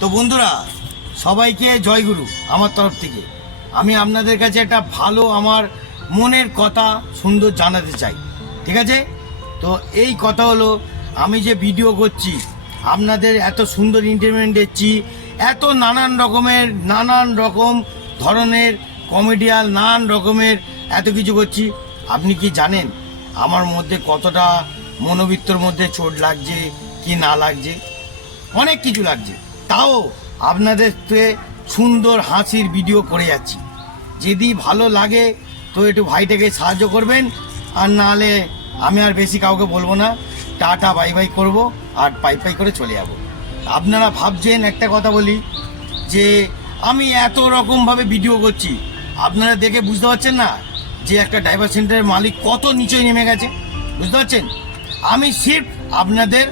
তো বন্ধুরা সবাইকে জয়গুরু আমার তরফ থেকে। আমি আপনাদের কাছে একটা ভালো আমার মনের কথা সুন্দর জানাতে চাই, ঠিক আছে? তো এই কথা হলো, আমি যে ভিডিও করছি আপনাদের এত সুন্দর এন্টারটেনমেন্ট দিচ্ছি, এত নানান রকম ধরনের কমেডিয়াল নানান রকমের এত কিছু করছি, আপনি কি জানেন আমার মধ্যে কতটা মনোবৃত্তর মধ্যে চোট লাগছে কি না লাগছে? অনেক কিছু লাগছে, তাও আপনাদেরকে সুন্দর হাসির ভিডিও করে যাচ্ছি। যদি ভালো লাগে তো একটু ভাইটাকে সাহায্য করবেন, আর নাহলে আমি আর বেশি কাউকে বলবো না, টাটা বাই বাই করবো আর পাই করে চলে যাব। আপনারা ভাবছেন, একটা কথা বলি, যে আমি এত রকমভাবে ভিডিও করছি, আপনারা দেখে বুঝতে পারছেন না যে একটা ড্রাইভার সেন্টারের মালিক কত নিচে নেমে গেছে? বুঝতে পারছেন? আমি সির্ফ আপনাদের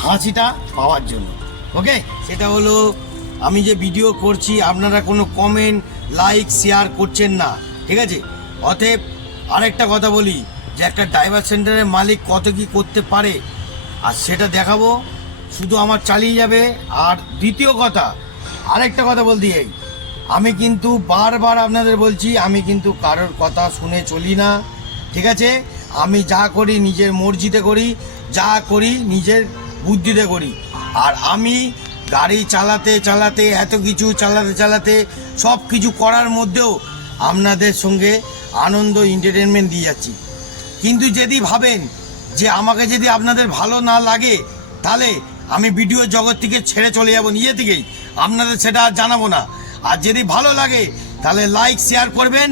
হাসিটা পাওয়ার জন্য, ওকে? সেটা হলো, আমি যে ভিডিও করছি আপনারা কোনো কমেন্ট লাইক শেয়ার করছেন না, ঠিক আছে? অতএব আরেকটা কথা বলি, যে একটা ড্রাইভার সেন্টারের মালিক কত কি করতে পারে, আর সেটা দেখাবো, শুধু আমার চালিয়ে যাবে। আর দ্বিতীয় কথা, আরেকটা কথা বলতে চাই, আমি কিন্তু বারবার আপনাদের বলছি, আমি কিন্তু কারোর কথা শুনে চলি না, ঠিক আছে? আমি যা করি নিজের মর্জিতে করি, যা করি নিজের বুদ্ধিতে করি। আর আমি গাড়ি চালাতে এত কিছু চালাতে সব কিছু করার মধ্যেও আপনাদের সঙ্গে আনন্দ এন্টারটেনমেন্ট দিয়ে যাচ্ছি। কিন্তু যদি ভাবেন যে আমাকে যদি আপনাদের ভালো না লাগে, তাহলে আমি ভিডিও জগৎ থেকে ছেড়ে চলে যাব নিজে থেকেই, আপনাদের সেটা আর জানাবো না। আর যদি ভালো লাগে তাহলে লাইক শেয়ার করবেন,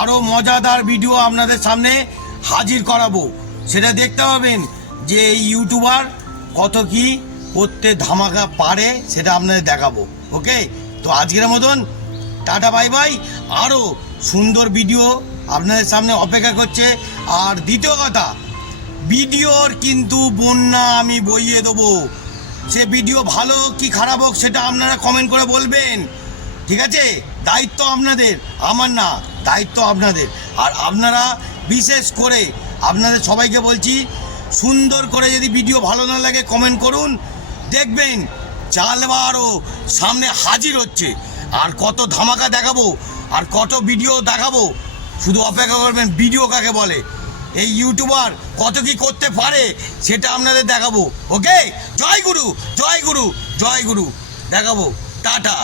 আরও মজাদার ভিডিও আপনাদের সামনে হাজির করাবো। সেটা দেখতে পাবেন যে এই ইউটিউবার কত কি করতে ধামাকা পারে, সেটা আপনাদের দেখাবো, ওকে? তো আজকের মতন টাটা বাই বাই। আরও সুন্দর ভিডিও আপনাদের সামনে অপেক্ষা করছে। আর দ্বিতীয় কথা, ভিডিওর কিন্তু বন্যা আমি বইয়ে দেবো। সে ভিডিও ভালো কি খারাপ হোক সেটা আপনারা কমেন্ট করে বলবেন, ঠিক আছে? দায়িত্ব আপনাদের, আমার না, দায়িত্ব আপনাদের। আর আপনারা বিশেষ করে আপনাদের সবাইকে বলছি, সুন্দর করে যদি ভিডিও ভালো না লাগে কমেন্ট করুন, দেখবেন চালবারও সামনে হাজির হচ্ছে। আর কত ধামাকা দেখাবো, আর কত ভিডিও দেখাবো, শুধু অপেক্ষা করবেন। ভিডিও কাকে বলে, এই ইউটিউবার কত কি করতে পারে সেটা আপনাদের দেখাবো, ওকে? জয় গুরু জয় গুরু জয় গুরু দেখাবো। টাটা।